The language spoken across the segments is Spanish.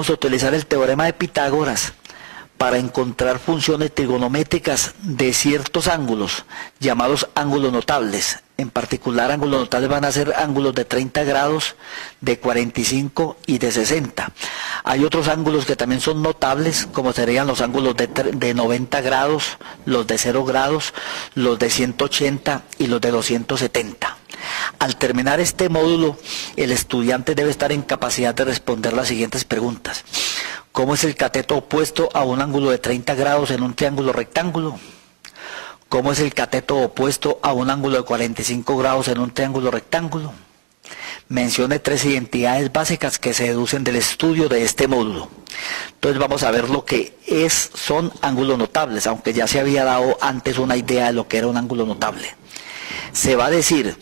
vamos a utilizar el teorema de Pitágoras para encontrar funciones trigonométricas de ciertos ángulos, llamados ángulos notables. En particular, ángulos notables van a ser ángulos de 30 grados, de 45 y de 60. Hay otros ángulos que también son notables, como serían los ángulos de 90 grados, los de 0 grados, los de 180 y los de 270. Al terminar este módulo, el estudiante debe estar en capacidad de responder las siguientes preguntas. ¿Cómo es el cateto opuesto a un ángulo de 30 grados en un triángulo rectángulo? ¿Cómo es el cateto opuesto a un ángulo de 45 grados en un triángulo rectángulo? Mencione 3 identidades básicas que se deducen del estudio de este módulo. Entonces vamos a ver lo que son ángulos notables, aunque ya se había dado antes una idea de lo que era un ángulo notable. Se va a decir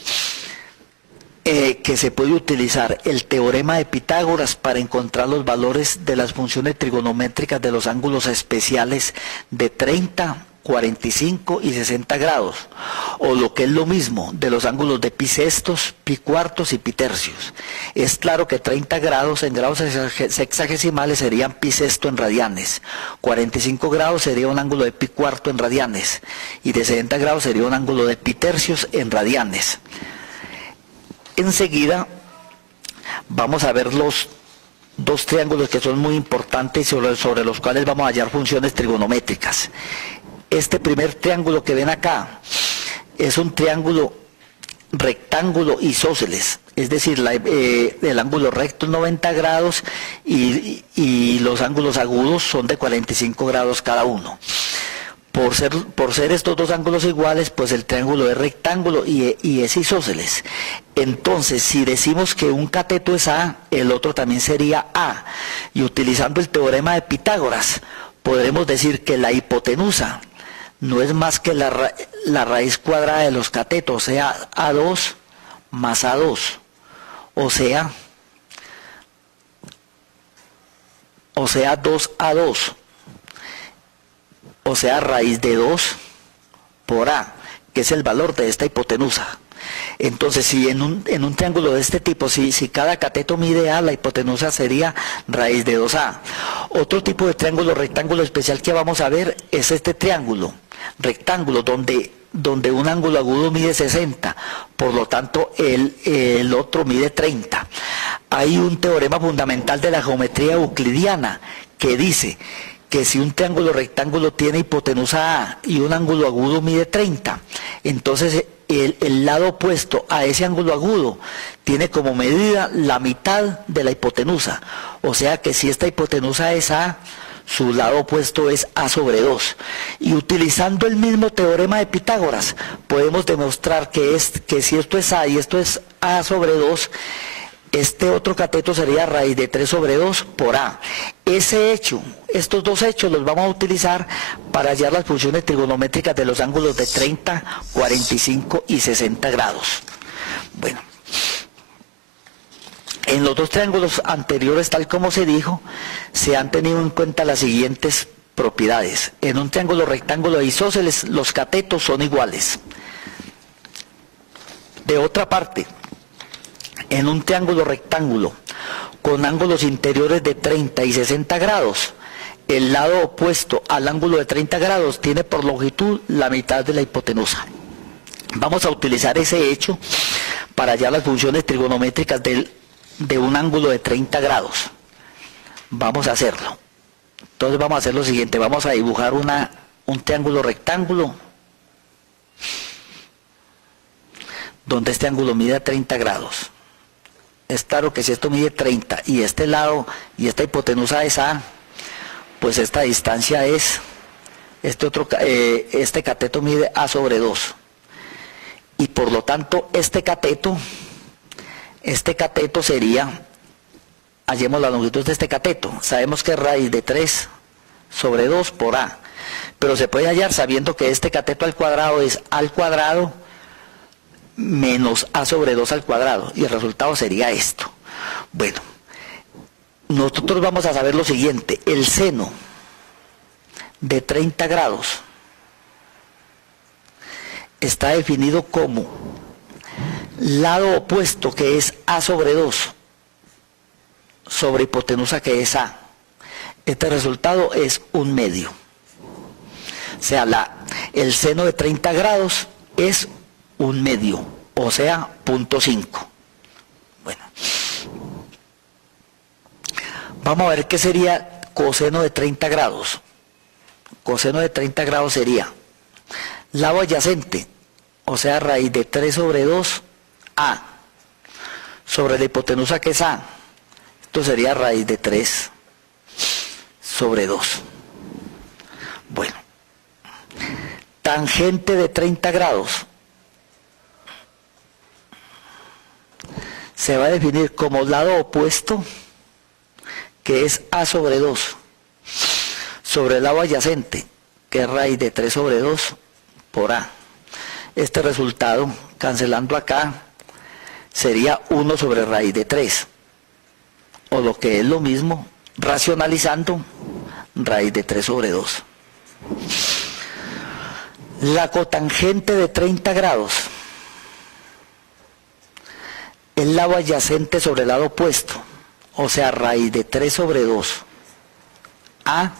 que se puede utilizar el teorema de Pitágoras para encontrar los valores de las funciones trigonométricas de los ángulos especiales de 30, 45 y 60 grados, o lo que es lo mismo, de los ángulos de pi sextos, pi cuartos y pi tercios. Es claro que 30 grados en grados sexagesimales serían pi sexto en radianes, 45 grados sería un ángulo de pi cuarto en radianes, y de 60 grados sería un ángulo de pi tercios en radianes. Enseguida vamos a ver los dos triángulos que son muy importantes sobre los cuales vamos a hallar funciones trigonométricas. Este primer triángulo que ven acá es un triángulo rectángulo isósceles, es decir, el ángulo recto es 90 grados y los ángulos agudos son de 45 grados cada uno. Por ser estos dos ángulos iguales, pues el triángulo es rectángulo y es isósceles. Entonces, si decimos que un cateto es A, el otro también sería A. Y utilizando el teorema de Pitágoras, podremos decir que la hipotenusa no es más que la raíz cuadrada de los catetos, o sea, A2 más A2. O sea 2A2. O sea, raíz de 2 por A, que es el valor de esta hipotenusa. Entonces, si en un triángulo de este tipo, si cada cateto mide A, la hipotenusa sería raíz de 2A. Otro tipo de triángulo rectángulo especial que vamos a ver es este triángulo rectángulo, donde un ángulo agudo mide 60, por lo tanto el otro mide 30. Hay un teorema fundamental de la geometría euclidiana que dice que si un triángulo rectángulo tiene hipotenusa A y un ángulo agudo mide 30, entonces el lado opuesto a ese ángulo agudo tiene como medida la mitad de la hipotenusa. O sea que si esta hipotenusa es A, su lado opuesto es A sobre 2. Y utilizando el mismo teorema de Pitágoras, podemos demostrar que si esto es A y esto es A sobre 2, este otro cateto sería raíz de 3 sobre 2 por A. Estos dos hechos los vamos a utilizar para hallar las funciones trigonométricas de los ángulos de 30, 45 y 60 grados. Bueno, en los dos triángulos anteriores, tal como se dijo, se han tenido en cuenta las siguientes propiedades. En un triángulo rectángulo isósceles, los catetos son iguales. De otra parte, en un triángulo rectángulo con ángulos interiores de 30 y 60 grados, el lado opuesto al ángulo de 30 grados tiene por longitud la mitad de la hipotenusa. Vamos a utilizar ese hecho para hallar las funciones trigonométricas de un ángulo de 30 grados. Vamos a hacerlo. Entonces vamos a hacer lo siguiente, vamos a dibujar un triángulo rectángulo donde este ángulo mide 30 grados. Es claro que si esto mide 30 y este lado y esta hipotenusa es A, pues esta distancia es, este cateto mide A sobre 2. Y por lo tanto este cateto sería, hallemos la longitud de este cateto. Sabemos que es raíz de 3 sobre 2 por A. Pero se puede hallar sabiendo que este cateto al cuadrado es A al cuadrado menos A sobre 2 al cuadrado, y el resultado sería esto. Bueno, nosotros vamos a saber lo siguiente: el seno de 30 grados está definido como lado opuesto, que es A sobre 2, sobre hipotenusa, que es A. Este resultado es un medio. O sea, el seno de 30 grados es un medio, o sea, 0.5. Bueno, vamos a ver qué sería coseno de 30 grados. Coseno de 30 grados sería lado adyacente, o sea, raíz de 3 sobre 2, A, sobre la hipotenusa que es A. Esto sería raíz de 3 sobre 2. Bueno, tangente de 30 grados se va a definir como lado opuesto, que es A sobre 2, sobre el lado adyacente, que es raíz de 3 sobre 2 por A. Este resultado, cancelando acá, sería 1 sobre raíz de 3, o lo que es lo mismo, racionalizando, raíz de 3 sobre 2. La cotangente de 30 grados, el lado adyacente sobre el lado opuesto, o sea, raíz de 3 sobre 2, A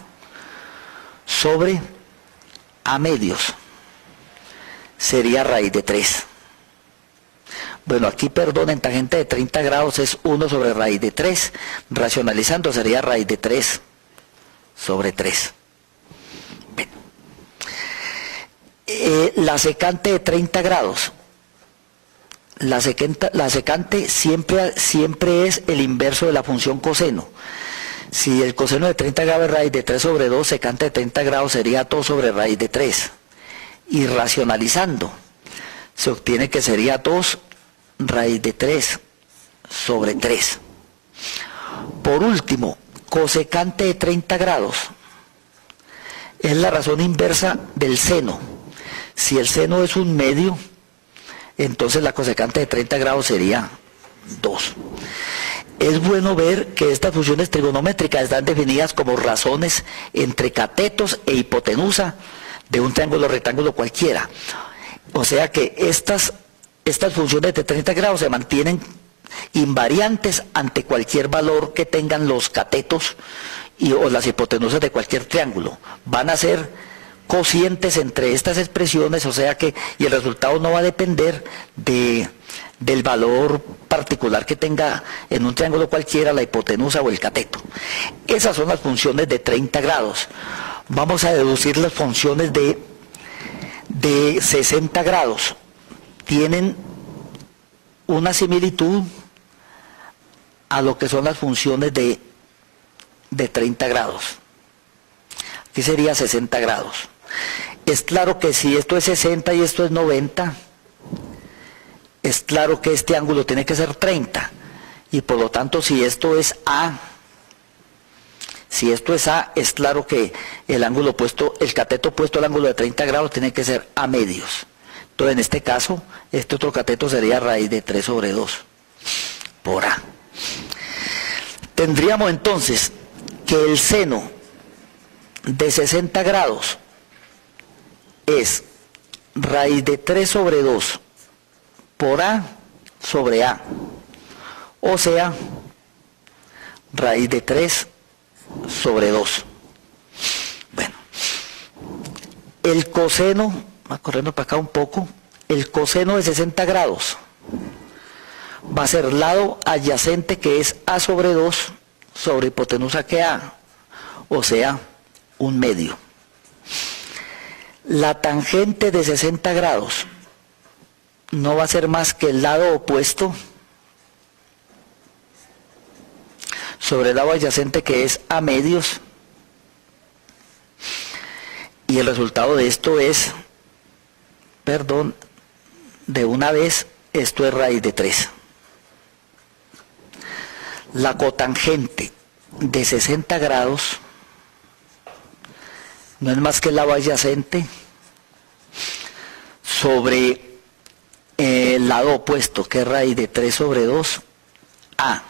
sobre A medios, sería raíz de 3. Bueno, aquí, perdón, en tangente de 30 grados es 1 sobre raíz de 3, racionalizando sería raíz de 3 sobre 3. Bueno. La secante de 30 grados. La secante siempre es el inverso de la función coseno. Si el coseno de 30 grados es raíz de 3 sobre 2, secante de 30 grados sería 2 sobre raíz de 3. Y racionalizando, se obtiene que sería 2 raíz de 3 sobre 3. Por último, cosecante de 30 grados es la razón inversa del seno. Si el seno es un medio, entonces la cosecante de 30 grados sería 2. Es bueno ver que estas funciones trigonométricas están definidas como razones entre catetos e hipotenusa de un triángulo rectángulo cualquiera. O sea que estas funciones de 30 grados se mantienen invariantes ante cualquier valor que tengan los catetos o las hipotenusas de cualquier triángulo. Van a ser cocientes entre estas expresiones, o sea que, y el resultado no va a depender del valor particular que tenga en un triángulo cualquiera la hipotenusa o el cateto. Esas son las funciones de 30 grados. Vamos a deducir las funciones de 60 grados. Tienen una similitud a lo que son las funciones de 30 grados. Aquí sería 60 grados. Es claro que si esto es 60 y esto es 90, es claro que este ángulo tiene que ser 30. Y por lo tanto, si esto es A, es claro que el ángulo opuesto, el cateto opuesto al ángulo de 30 grados tiene que ser A medios. Entonces, en este caso, este otro cateto sería raíz de 3 sobre 2 por A. Tendríamos entonces que el seno de 60 grados es raíz de 3 sobre 2 por A sobre A, o sea, raíz de 3 sobre 2. Bueno, el coseno, va corriendo para acá un poco, el coseno de 60 grados va a ser lado adyacente, que es A sobre 2 sobre hipotenusa que A, o sea, un medio. La tangente de 60 grados no va a ser más que el lado opuesto sobre el lado adyacente, que es A medios, y el resultado de esto es, perdón, de una vez, esto es raíz de 3. La cotangente de 60 grados no es más que el lado adyacente sobre el lado opuesto, que es raíz de 3 sobre 2 A.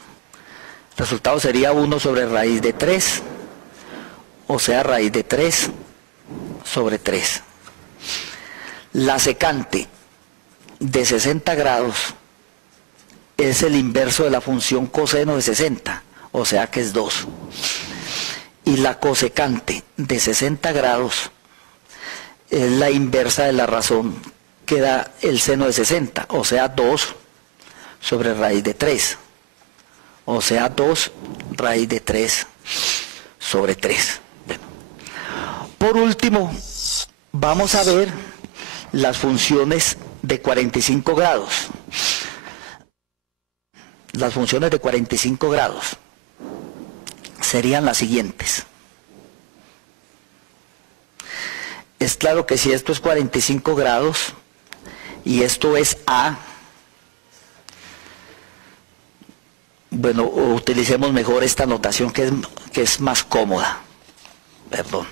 El resultado sería 1 sobre raíz de 3, o sea, raíz de 3 sobre 3. La secante de 60 grados es el inverso de la función coseno de 60, o sea que es 2. y la cosecante de 60 grados es la inversa de la razón que da el seno de 60, o sea 2 sobre raíz de 3, o sea 2 raíz de 3 sobre 3. Bueno. Por último, vamos a ver las funciones de 45 grados. Las funciones de 45 grados serían las siguientes. Es claro que si esto es 45 grados y esto es A, bueno, utilicemos mejor esta notación que es más cómoda. Perdón.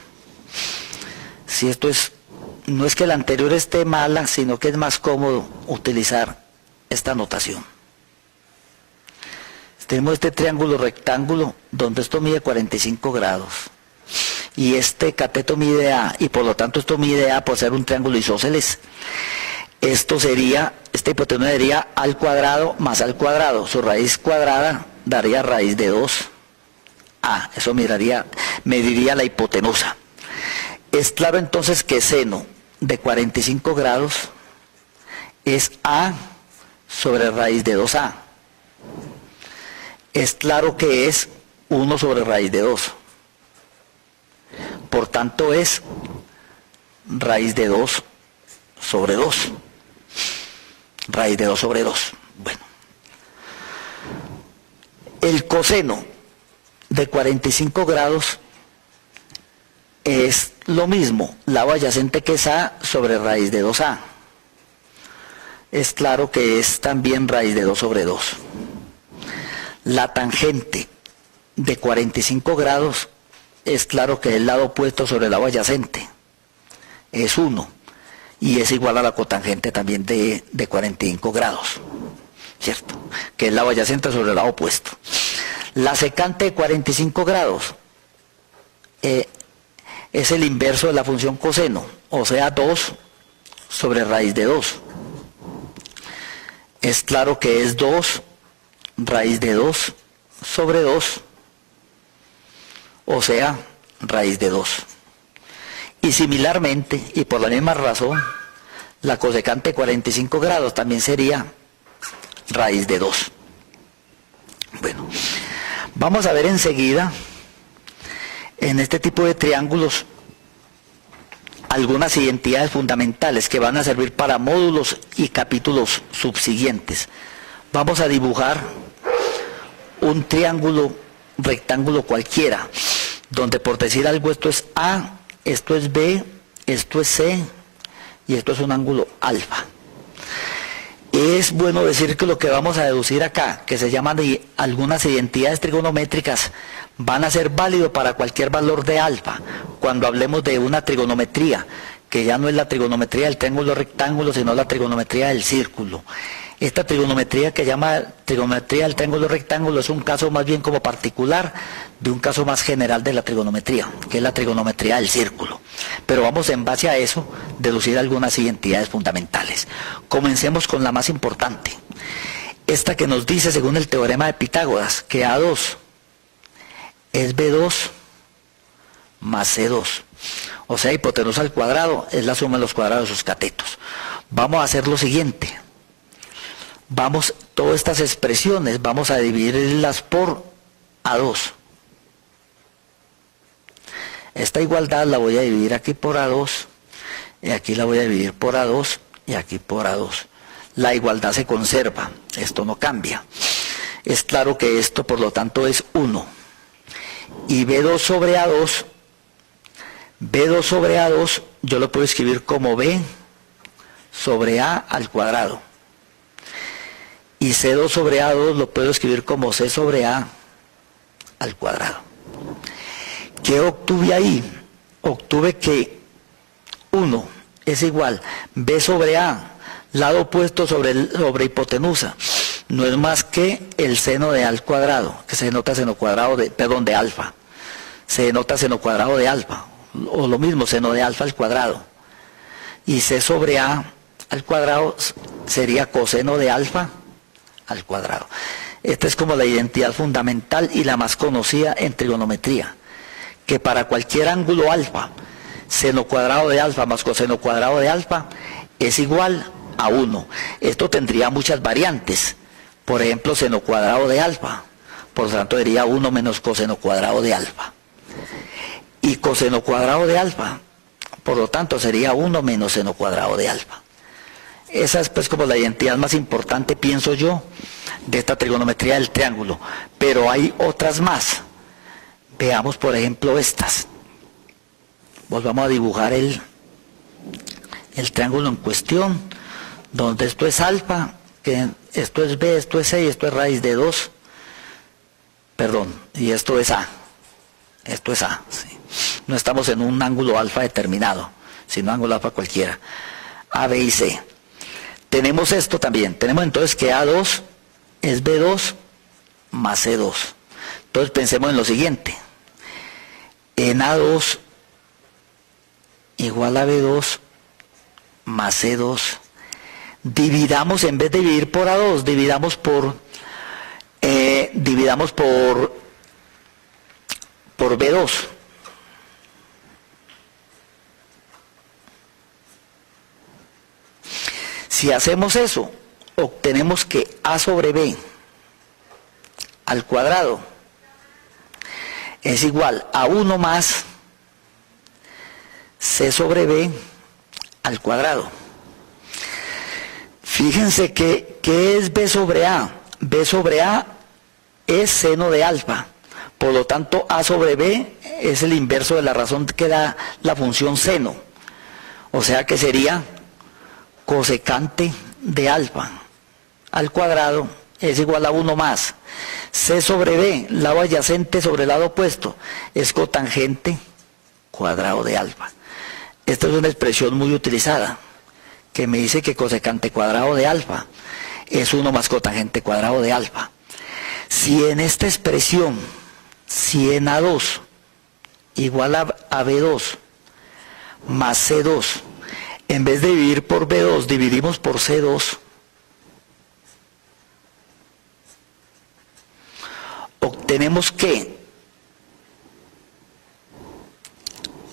Si esto es, no es que la anterior esté mala, sino que es más cómodo utilizar esta notación. Tenemos este triángulo rectángulo donde esto mide 45 grados y este cateto mide A y por lo tanto esto mide A por ser un triángulo isósceles. Esto sería, esta hipotenusa sería A al cuadrado más A al cuadrado. Su raíz cuadrada daría raíz de 2A. Eso mediría la hipotenusa. Es claro entonces que seno de 45 grados es A sobre raíz de 2A. Es claro que es 1 sobre raíz de 2. Por tanto es raíz de 2 sobre 2. Raíz de 2 sobre 2. Bueno. El coseno de 45 grados es lo mismo, lado adyacente que es A sobre raíz de 2A. Es claro que es también raíz de 2 sobre 2. La tangente de 45 grados es claro que es el lado opuesto sobre el lado adyacente. Es 1 y es igual a la cotangente también de 45 grados, ¿cierto? Que es el lado adyacente sobre el lado opuesto. La secante de 45 grados es el inverso de la función coseno, o sea 2 sobre raíz de 2. Es claro que es 2 raíz de 2 sobre 2, o sea, raíz de 2. Y similarmente, y por la misma razón, la cosecante de 45 grados también sería raíz de 2. Bueno, vamos a ver enseguida, en este tipo de triángulos, algunas identidades fundamentales que van a servir para módulos y capítulos subsiguientes. Vamos a dibujar un triángulo rectángulo cualquiera, donde por decir algo esto es A, esto es B, esto es C y esto es un ángulo alfa. Es bueno decir que lo que vamos a deducir acá, que se llaman algunas identidades trigonométricas, van a ser válidos para cualquier valor de alfa, cuando hablemos de una trigonometría, que ya no es la trigonometría del triángulo rectángulo, sino la trigonometría del círculo. Esta trigonometría que llama trigonometría del triángulo rectángulo es un caso más bien como particular de un caso más general de la trigonometría, que es la trigonometría del círculo. Pero vamos en base a eso deducir algunas identidades fundamentales. Comencemos con la más importante. Esta que nos dice, según el teorema de Pitágoras, que A2 es B2 más C2. O sea, hipotenusa al cuadrado es la suma de los cuadrados de sus catetos. Vamos a hacer lo siguiente. Todas estas expresiones vamos a dividirlas por A2. Esta igualdad la voy a dividir aquí por A2, y aquí la voy a dividir por A2, y aquí por A2. La igualdad se conserva, esto no cambia. Es claro que esto, por lo tanto, es 1. Y B2 sobre A2, yo lo puedo escribir como B sobre A al cuadrado. Y C2 sobre A2 lo puedo escribir como C sobre A al cuadrado. ¿Qué obtuve ahí? Obtuve que 1 es igual B sobre A, lado opuesto sobre hipotenusa, no es más que el seno de A al cuadrado, que se denota seno cuadrado de alfa. Se denota seno cuadrado de alfa, o lo mismo, seno de alfa al cuadrado. Y C sobre A al cuadrado sería coseno de alfa al cuadrado. Esta es como la identidad fundamental y la más conocida en trigonometría, que para cualquier ángulo alfa, seno cuadrado de alfa más coseno cuadrado de alfa es igual a 1. Esto tendría muchas variantes. Por ejemplo, seno cuadrado de alfa. Por lo tanto, sería 1 menos coseno cuadrado de alfa. Y coseno cuadrado de alfa, por lo tanto, sería 1 menos seno cuadrado de alfa. Esa es pues como la identidad más importante, pienso yo, de esta trigonometría del triángulo. Pero hay otras más. Veamos, por ejemplo, estas. Volvamos a dibujar el triángulo en cuestión, donde esto es alfa, que esto es b, esto es c y esto es raíz de 2. Perdón, y esto es a. Esto es a. ¿Sí? No estamos en un ángulo alfa determinado, sino ángulo alfa cualquiera. A, b y c. Tenemos esto también. Tenemos entonces que A2 es B2 más C2. Entonces pensemos en lo siguiente. En A2 igual a B2 más C2. Dividamos, en vez de dividir por A2, dividamos por B2. Si hacemos eso, obtenemos que A sobre B al cuadrado es igual a 1 más C sobre B al cuadrado. Fíjense que, ¿qué es B sobre A? B sobre A es seno de alfa. Por lo tanto, A sobre B es el inverso de la razón que da la función seno. O sea que sería cosecante de alfa al cuadrado es igual a 1 más C sobre B, lado adyacente sobre el lado opuesto, es cotangente cuadrado de alfa. Esta es una expresión muy utilizada, que me dice que cosecante cuadrado de alfa es 1 más cotangente cuadrado de alfa. Si en esta expresión, si en A2 igual a B2 más C2, en vez de dividir por B2, dividimos por C2, obtenemos que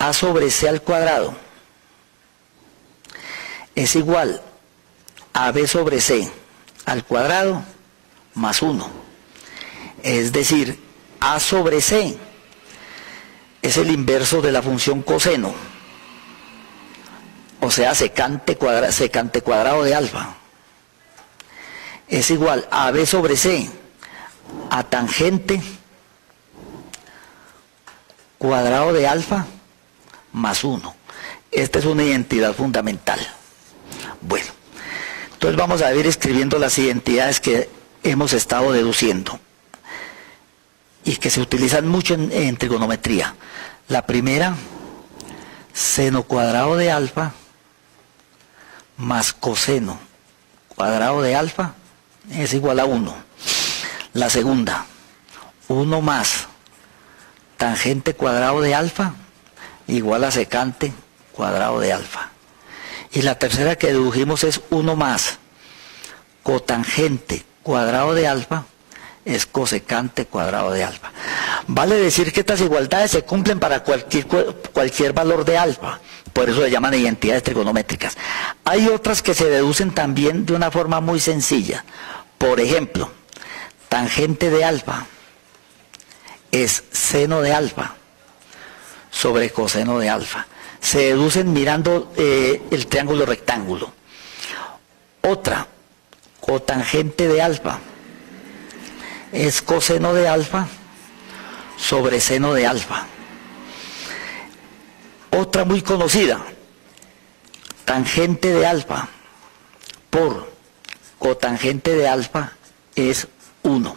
A sobre C al cuadrado es igual a B sobre C al cuadrado más 1. Es decir, A sobre C es el inverso de la función coseno. O sea, secante cuadrado de alfa es igual a B sobre C a tangente cuadrado de alfa más 1. Esta es una identidad fundamental. Bueno, entonces vamos a ir escribiendo las identidades que hemos estado deduciendo y que se utilizan mucho en trigonometría. La primera, seno cuadrado de alfa más coseno cuadrado de alfa es igual a 1. La segunda, 1 más tangente cuadrado de alfa igual a secante cuadrado de alfa. Y la tercera que dedujimos es 1 más cotangente cuadrado de alfa es cosecante cuadrado de alfa. Vale decir que estas igualdades se cumplen para cualquier valor de alfa. Por eso se llaman identidades trigonométricas. Hay otras que se deducen también de una forma muy sencilla. Por ejemplo, tangente de alfa es seno de alfa sobre coseno de alfa. Se deducen mirando el triángulo rectángulo. Otra, cotangente de alfa es coseno de alfa sobre seno de alfa. Otra muy conocida, tangente de alfa por cotangente de alfa es 1.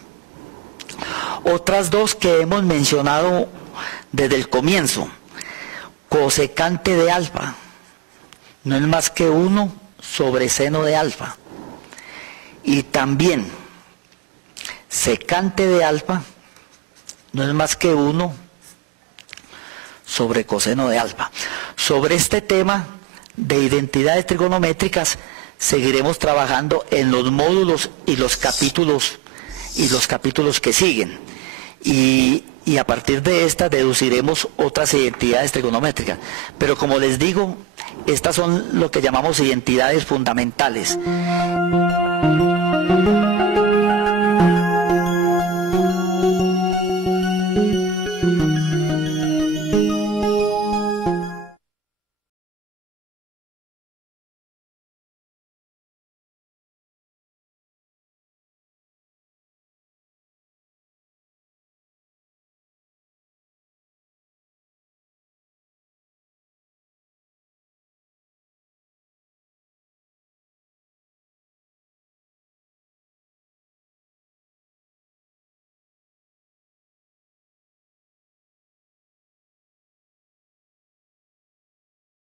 Otras dos que hemos mencionado desde el comienzo, cosecante de alfa no es más que 1 sobre seno de alfa, y también secante de alfa no es más que 1 sobre coseno de alfa. Sobre este tema de identidades trigonométricas seguiremos trabajando en los módulos y los capítulos que siguen, y y a partir de esta deduciremos otras identidades trigonométricas. Pero como les digo, estas son lo que llamamos identidades fundamentales.